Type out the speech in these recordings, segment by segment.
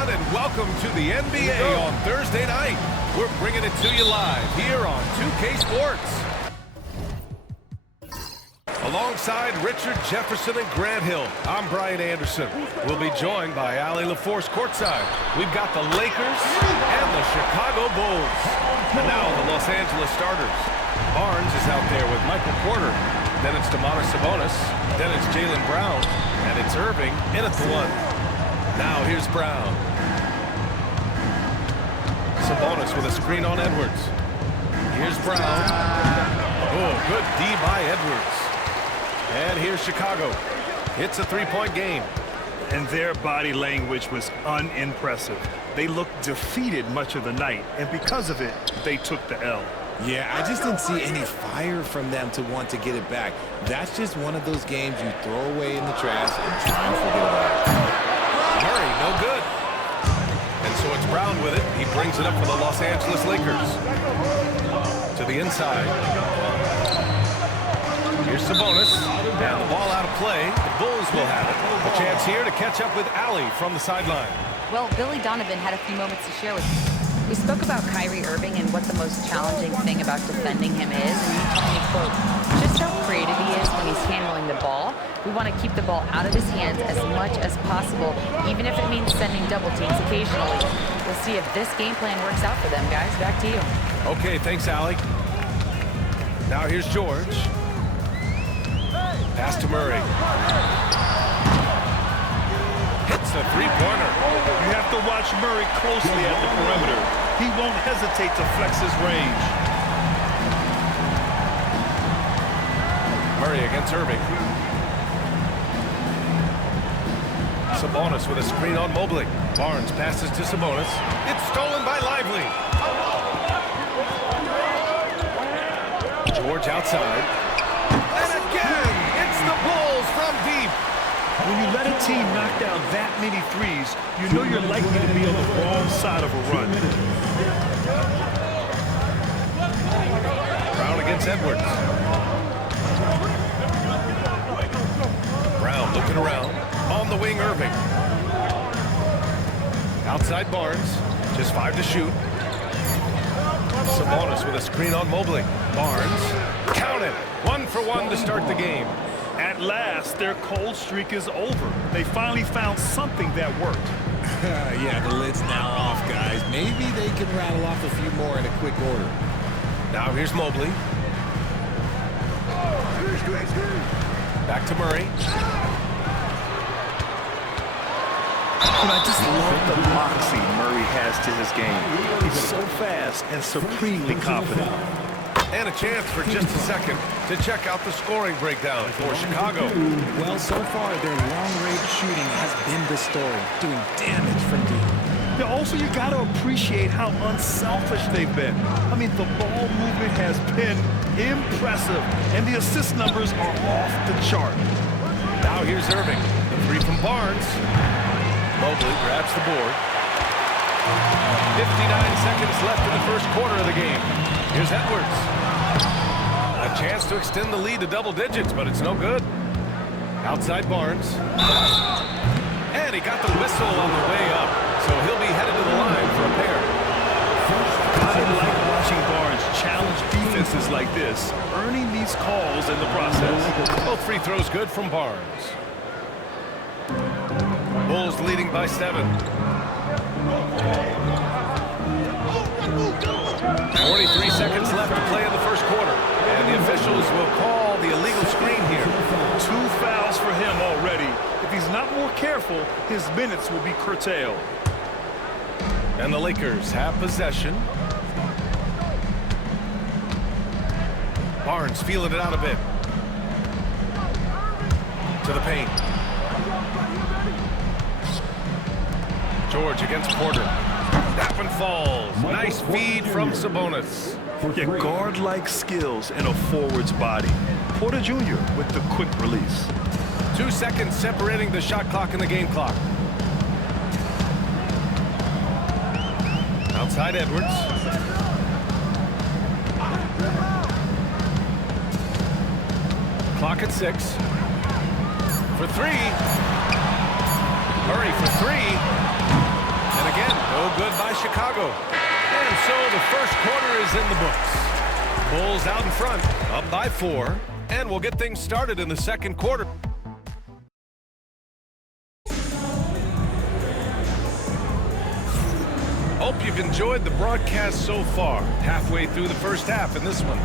everyone, and welcome to the NBA on Thursday night. We're bringing it to you live here on 2K Sports. Alongside Richard Jefferson and Grant Hill, I'm Brian Anderson. We'll be joined by Allie LaForce courtside. We've got the Lakers and the Chicago Bulls. And now the Los Angeles starters. Barnes is out there with Michael Porter. Then it's Domantas Sabonis. Then it's Jaylen Brown. And it's Irving in at the one. Now here's Brown. Sabonis with a screen on Edwards. Here's Brown. Oh, good D by Edwards. And here's Chicago. It's a three-point game. And their body language was unimpressive. They looked defeated much of the night, and because of it, they took the L. Yeah, I just didn't see any fire from them to want to get it back. That's just one of those games you throw away in the trash and try and forget about it. Murray, no good. And so it's Brown with it. He brings it up for the Los Angeles Lakers. To the inside. Here's Sabonis. And the ball out of play. The Bulls will have it. A chance here to catch up with Allie from the sideline. Well, Billy Donovan had a few moments to share with me. We spoke about Kyrie Irving and what the most challenging thing about defending him is, and he told me, quote, just how creative he is when he's handling the ball. We want to keep the ball out of his hands as much as possible, even if it means sending double teams occasionally. We'll see if this game plan works out for them, guys. Back to you. Okay, thanks, Allie. Now here's George. Pass to Murray. Hits the three-pointer. You have to watch Murray closely at the perimeter. He won't hesitate to flex his range. Murray against Irving. Sabonis with a screen on Mobley. Barnes passes to Sabonis. It's stolen by Lively. George outside. And again, it's the Bulls from deep. When you let a team knock down that many threes, you know you're likely to be on the wrong side of a run. Brown against Edwards. Brown looking around. On the wing, Irving. Outside Barnes. Just 5 to shoot. Sabonis with a screen on Mobley. Barnes. Count it. 1 for 1 to start the game. At last, their cold streak is over. They finally found something that worked. Yeah, the lid's now off, guys. Maybe they can rattle off a few more in a quick order. Now here's Mobley. Back to Murray. I just love the moxie Murray has to his game. He's so fast and supremely confident. And a chance for just a second to check out the scoring breakdown for Chicago. Well, so far, their long-range shooting has been the story, doing damage from deep. Now, also, you got to appreciate how unselfish they've been. I mean, the ball movement has been impressive, and the assist numbers are off the chart. Now here's Irving. The three from Barnes. Mobley grabs the board. 59 seconds left in the first quarter of the game. Here's Edwards. A chance to extend the lead to double digits, but it's no good. Outside Barnes. And he got the whistle on the way up, so he'll be headed to the line for a pair. I like watching Barnes challenge defenses like this, earning these calls in the process. Both free throws good from Barnes. Bulls leading by 7. 43 seconds left to play in the first quarter. And the officials will call the illegal screen here. 2 fouls for him already. If he's not more careful, his minutes will be curtailed. And the Lakers have possession. Barnes feeling it out a bit. To the paint. George against Porter. That one falls. Nice feed from Sabonis. Yeah, guard-like skills in a forward's body. Porter Jr. with the quick release. 2 seconds separating the shot clock and the game clock. Outside Edwards. Clock at 6. For 3. Murray for 3. Chicago. And so the first quarter is in the books. Bulls out in front, up by 4, and we'll get things started in the second quarter. Hope you've enjoyed the broadcast so far, halfway through the first half in this one.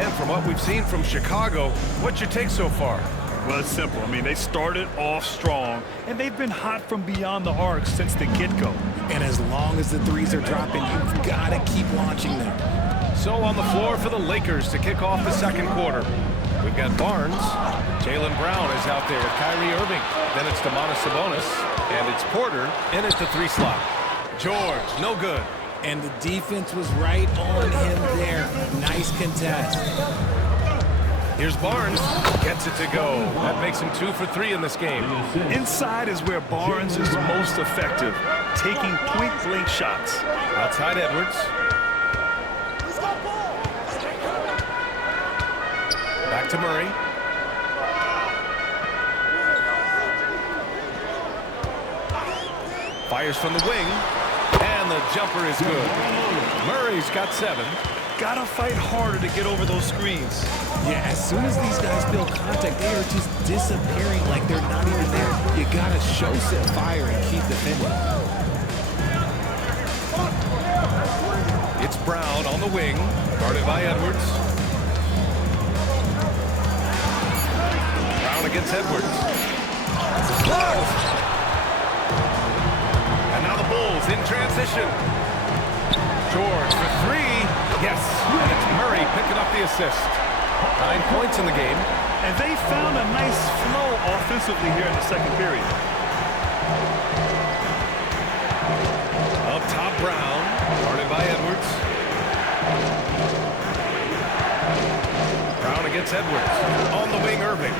And from what we've seen from Chicago, what's your take so far? Well, it's simple. I mean, they started off strong, and they've been hot from beyond the arc since the get-go. And as long as the threes are dropping, you've got to keep launching them. So on the floor for the Lakers to kick off the second quarter. We've got Barnes. Jaylen Brown is out there with Kyrie Irving. Then it's Domantas Sabonis, and it's Porter in at the 3 slot. George, no good. And the defense was right on him there. Nice contest. Here's Barnes, gets it to go. That makes him 2 for 3 in this game. Inside is where Barnes is most effective, taking point-blank shots. Outside Edwards. Back to Murray. Fires from the wing, and the jumper is good. Murray's got 7. Gotta fight harder to get over those screens. Yeah, as soon as these guys feel contact, they are just disappearing like they're not even there. You gotta show some fire and keep defending. It's Brown on the wing, guarded by Edwards. Brown against Edwards. And now the Bulls in transition. George for 3. Yes, and it's Murray picking up the assist. 9 points in the game. And they found a nice flow offensively here in the second period. Up top, Brown, guarded by Edwards. Brown against Edwards. On the wing, Irving.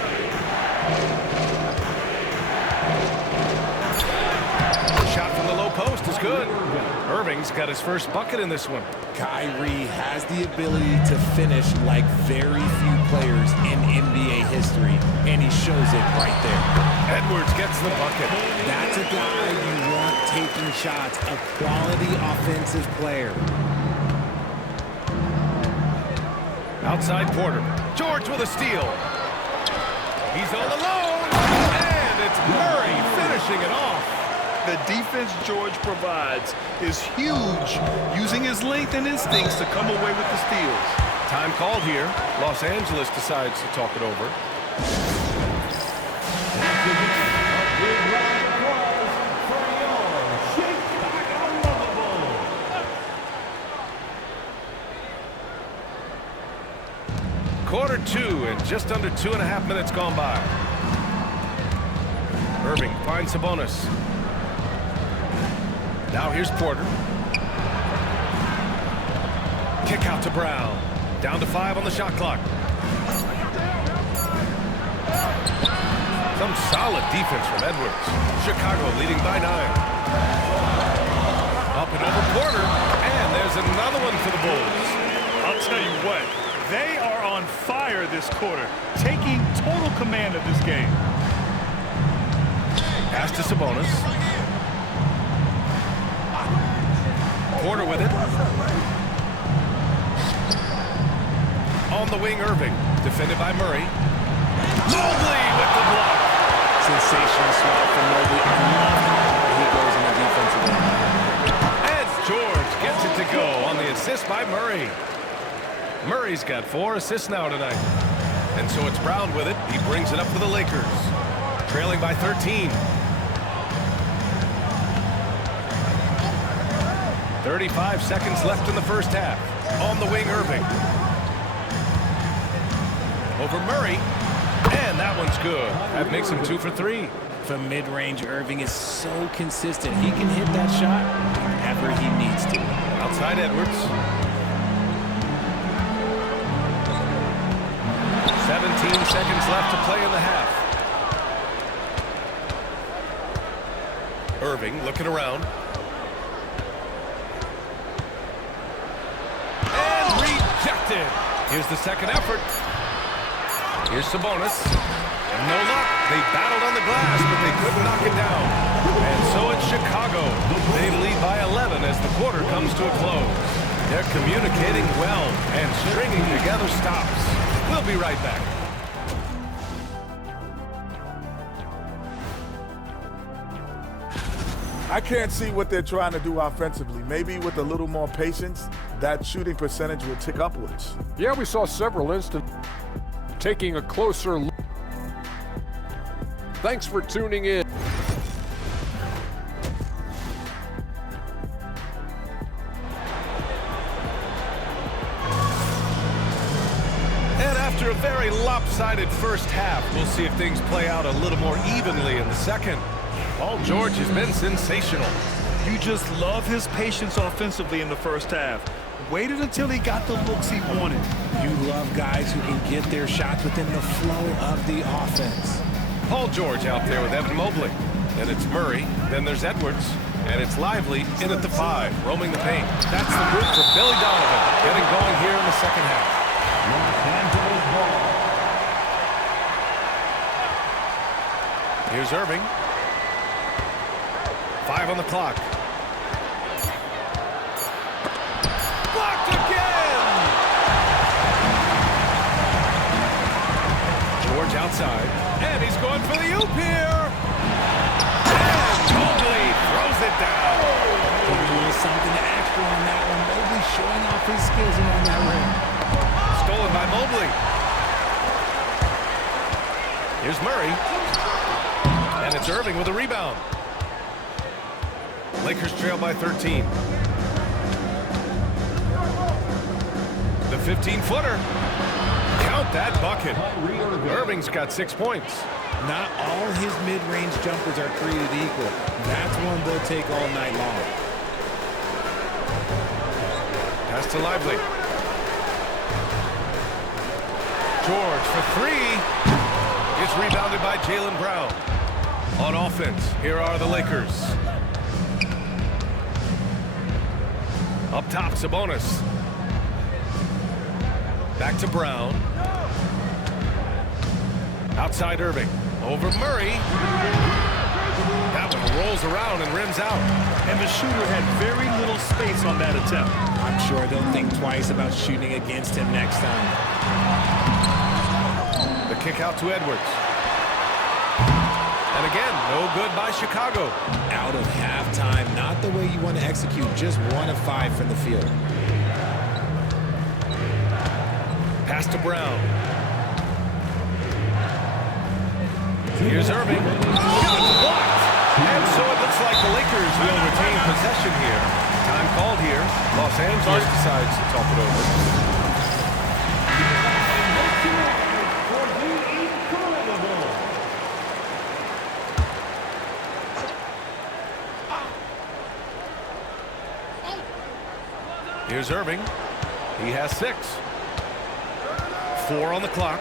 Shot from the low post is good. Irving's got his first bucket in this one. Kyrie has the ability to finish like very few players in NBA history, and he shows it right there. Edwards gets the bucket. That's a guy you want taking shots, a quality offensive player. Outside Porter. George with a steal. He's all alone, and it's Murray finishing it off. The defense George provides is huge, using his length and instincts to come away with the steals. Time called here. Los Angeles decides to talk it over. Quarter 2 and just under 2.5 minutes gone by. Irving finds Sabonis. Now here's Porter. Kick out to Brown. Down to 5 on the shot clock. Some solid defense from Edwards. Chicago leading by 9. Up and over Porter. And there's another one for the Bulls. I'll tell you what, they are on fire this quarter, taking total command of this game. Pass to Sabonis. Porter with it. On the wing, Irving. Defended by Murray. Moogle with the block. Sensational swat from Mobley. I love how he goes in the defensive end. And George gets it to go on the assist by Murray. Murray's got 4 assists now tonight. And so it's Brown with it. He brings it up for the Lakers. Trailing by 13. 35 seconds left in the first half. On the wing, Irving. Over Murray. And that one's good. That makes him 2 for 3. From mid-range, Irving is so consistent. He can hit that shot whenever he needs to. Outside Edwards. 17 seconds left to play in the half. Irving looking around. And rejected. Here's the second effort. Here's Sabonis. No luck. They battled on the glass, but they couldn't knock it down. And so it's Chicago. They lead by 11 as the quarter comes to a close. They're communicating well and stringing together stops. We'll be right back. I can't see what they're trying to do offensively. Maybe with a little more patience, that shooting percentage will tick upwards. Yeah, we saw several instances. Taking a closer look. Thanks for tuning in. And after a very lopsided first half, we'll see if things play out a little more evenly in the second. Paul George has been sensational. You just love his patience offensively in the first half. Waited until he got the looks he wanted. You love guys who can get their shots within the flow of the offense. Paul George out there with Evan Mobley. Then it's Murray. Then there's Edwards. And it's Lively in at the 5, roaming the paint. That's the group for Billy Donovan, getting going here in the second half. Here's Irving. 5 on the clock. Blocked again! George outside. And he's going for the oop here. And Mobley throws it down. A little something extra on that one. Mobley showing off his skills around that rim. Stolen by Mobley. Here's Murray. And it's Irving with a rebound. Lakers trail by 13. The 15-footer. Count that bucket. Irving's got 6 points. Not all his mid-range jumpers are created equal. That's one they'll take all night long. Pass to Lively. George for 3. Gets rebounded by Jaylen Brown. On offense, here are the Lakers. Up top, Sabonis. Back to Brown. Outside Irving. Over Murray. That one rolls around and rims out. And the shooter had very little space on that attempt. I'm sure they'll think twice about shooting against him next time. The kick out to Edwards. And again, no good by Chicago. Out of halftime, not the way you want to execute, just 1 of 5 from the field. Pass to Brown. Here's Irving. It's blocked. And so it looks like the Lakers will retain possession here. Time called here. Los Angeles decides to talk it over. Here's Irving. He has 6. 4 on the clock.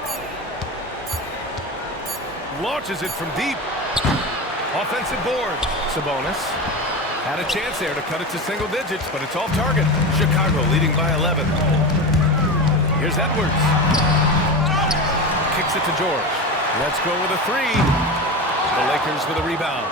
Launches it from deep. Offensive board. Sabonis had a chance there to cut it to single digits, but it's off target. Chicago leading by 11. Here's Edwards. Kicks it to George. Let's go with a 3. The Lakers with a rebound.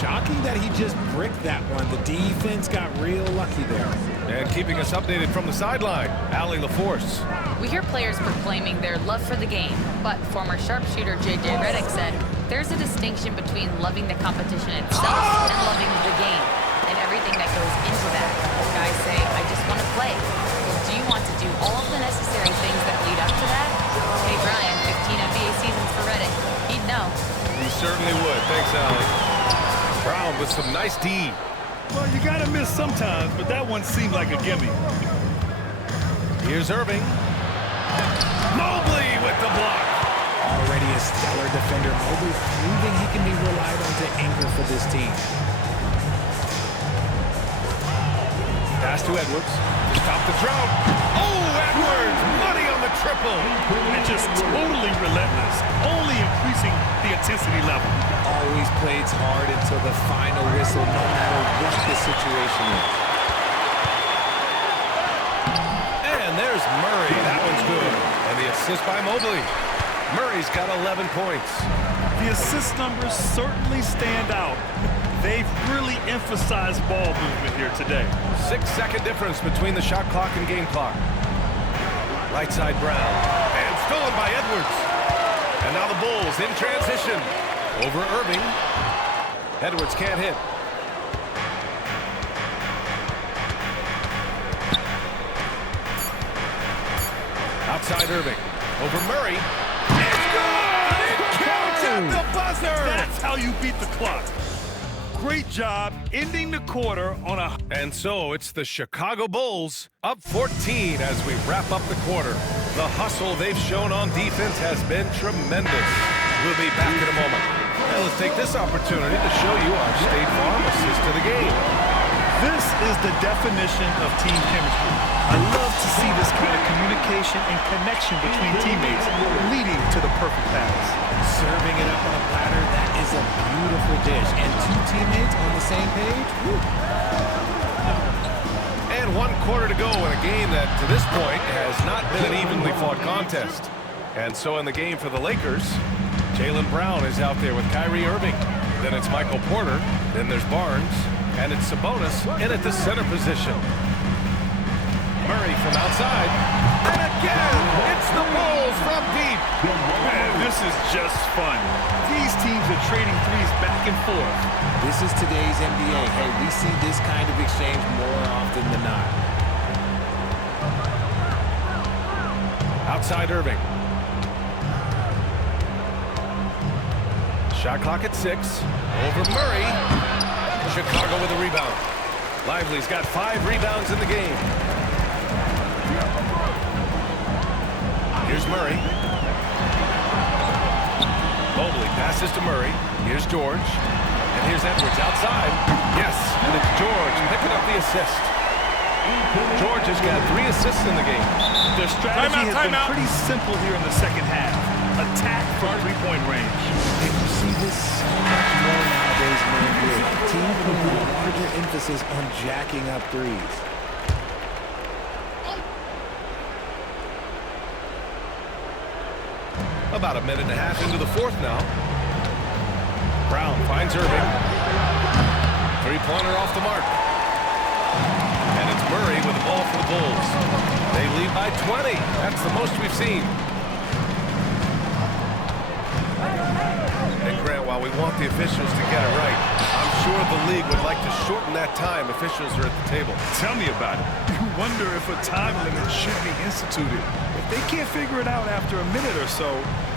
Shocking that he just bricked that one. The defense got real lucky there. And keeping us updated from the sideline, Allie LaForce. We hear players proclaiming their love for the game, but former sharpshooter J.J. Redick said there's a distinction between loving the competition itself and loving the game and everything that goes into that. Guys say, I just want to play. Well, do you want to do all of the necessary things that lead up to that? Hey, Brian, 15 NBA seasons for Redick. He'd know. He certainly would. Thanks, Allie. Brown with some nice D. Well, you got to miss sometimes, but that one seemed like a gimme. Here's Irving. Mobley with the block. Already a stellar defender, Mobley proving he can be relied on to anchor for this team. Pass to Edwards. Stop the drought. Oh, Edwards! Money on the triple. And just totally relentless, only increasing the intensity level. Always plays hard until the final whistle, no matter what the situation is. And there's Murray. That one's good. And the assist by Mobley. Murray's got 11 points. The assist numbers certainly stand out. They've really emphasized ball movement here today. 6-second difference between the shot clock and game clock. Right side Brown. And stolen by Edwards. And now the Bulls in transition. Over Irving. Edwards can't hit. Outside Irving. Over Murray. It's good! It counts at the buzzer! That's how you beat the clock. Great job ending the quarter on a... And so it's the Chicago Bulls up 14 as we wrap up the quarter. The hustle they've shown on defense has been tremendous. We'll be back in a moment. And let's take this opportunity to show you our State Farm assist to the game. This is the definition of team chemistry. I love to see this kind of communication and connection between teammates leading to the perfect pass. Serving it up on a platter, that is a beautiful dish. And two teammates on the same page. Woo. And 1 quarter to go in a game that, to this point, has not been an evenly fought contest. And so in the game for the Lakers, Jaylen Brown is out there with Kyrie Irving. Then it's Michael Porter. Then there's Barnes. And it's Sabonis in at the center position. Murray from outside. And again, it's the Bulls from deep. Man, this is just fun. These teams are trading threes back and forth. This is today's NBA. Hey, we see this kind of exchange more often than not. Outside Irving. Shot clock at 6. Over Murray. Chicago with a rebound. Lively's got 5 rebounds in the game. Here's Murray. Mobley passes to Murray. Here's George. And here's Edwards outside. Yes, and it's George picking up the assist. George has got 3 assists in the game. Their strategy has been pretty simple here in the second half. Attack from three-point range. And you see this so much more nowadays in the NBA. Teams put a larger emphasis on jacking up threes. About a minute and a half into the fourth now. Brown finds Irving. 3-pointer off the mark. And it's Murray with the ball for the Bulls. They lead by 20. That's the most we've seen. And Grant, while we want the officials to get it right, I'm sure the league would like to shorten that time officials are at the table. Tell me about it. You wonder if a time limit should be instituted. If they can't figure it out after a minute or so,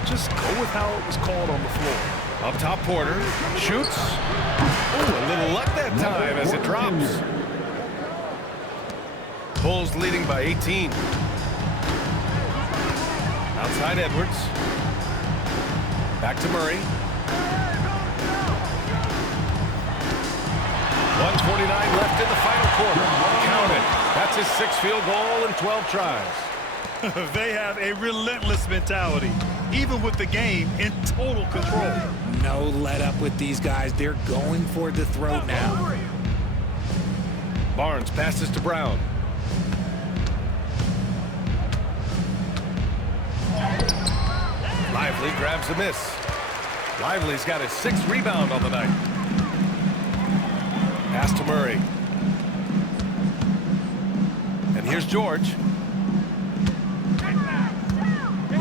just go with how it was called on the floor. Up top, Porter shoots. Ooh, a little luck that time as it drops. Bulls leading by 18. Outside Edwards. Back to Murray. 1:49 left in the final quarter. Count it. That's his 6th field goal in 12 tries. They have a relentless mentality, even with the game in total control. No let up with these guys. They're going for the throat now. Barnes passes to Brown. Lively grabs a miss. Lively's got his 6th rebound on the night. Pass to Murray. And here's George.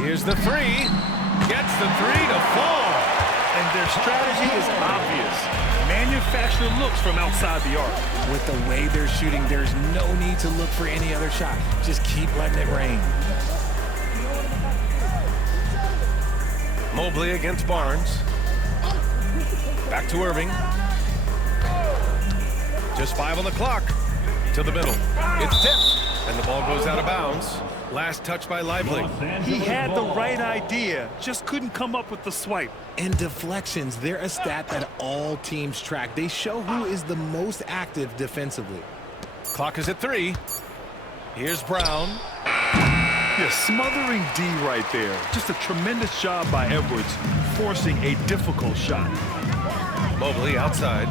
Here's the 3. Gets the 3 to fall. And their strategy is obvious. Manufacture looks from outside the arc. With the way they're shooting, there's no need to look for any other shot. Just keep letting it rain. Mobley against Barnes. Back to Irving. Just 5 on the clock. To the middle. It's tipped. And the ball goes out of bounds. Last touch by Lively. He had the right idea, just couldn't come up with the swipe. And deflections, they're a stat that all teams track. They show who is the most active defensively. Clock is at 3. Here's Brown. Yeah, smothering D right there. Just a tremendous job by Edwards, forcing a difficult shot. Mobley outside.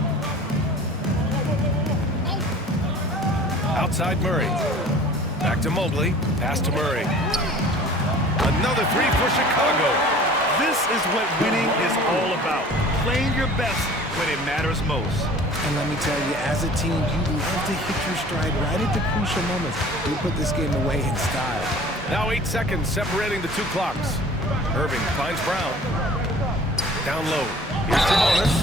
Outside Murray. Back to Mobley. Pass to Murray. Another 3 for Chicago. This is what winning is all about. Playing your best when it matters most. And let me tell you, as a team, you love to hit your stride right at the crucial moments. We put this game away in style. Now 8 seconds separating the two clocks. Irving finds Brown. Down low. Here's Sabonis.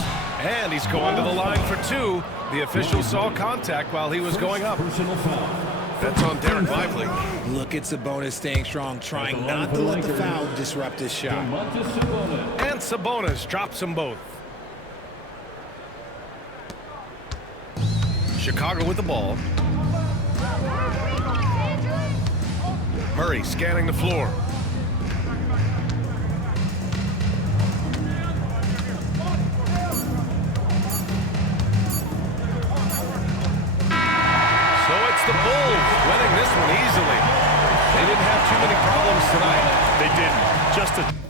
And he's going to the line for two. The official saw contact while he was going up. That's on Derek Lively. Look at Sabonis staying strong, trying not to let the foul disrupt his shot. And Sabonis drops them both. Chicago with the ball. Murray scanning the floor. So it's the Bulls winning this one easily. They didn't have too many problems tonight. They didn't. Just a